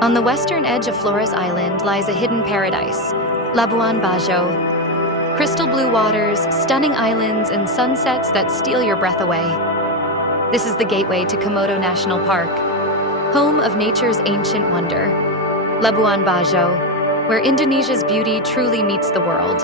On the western edge of Flores Island lies a hidden paradise, Labuan Bajo. Crystal blue waters, stunning islands, and sunsets that steal your breath away. This is the gateway to Komodo National Park, home of nature's ancient wonder. Labuan Bajo, where Indonesia's beauty truly meets the world.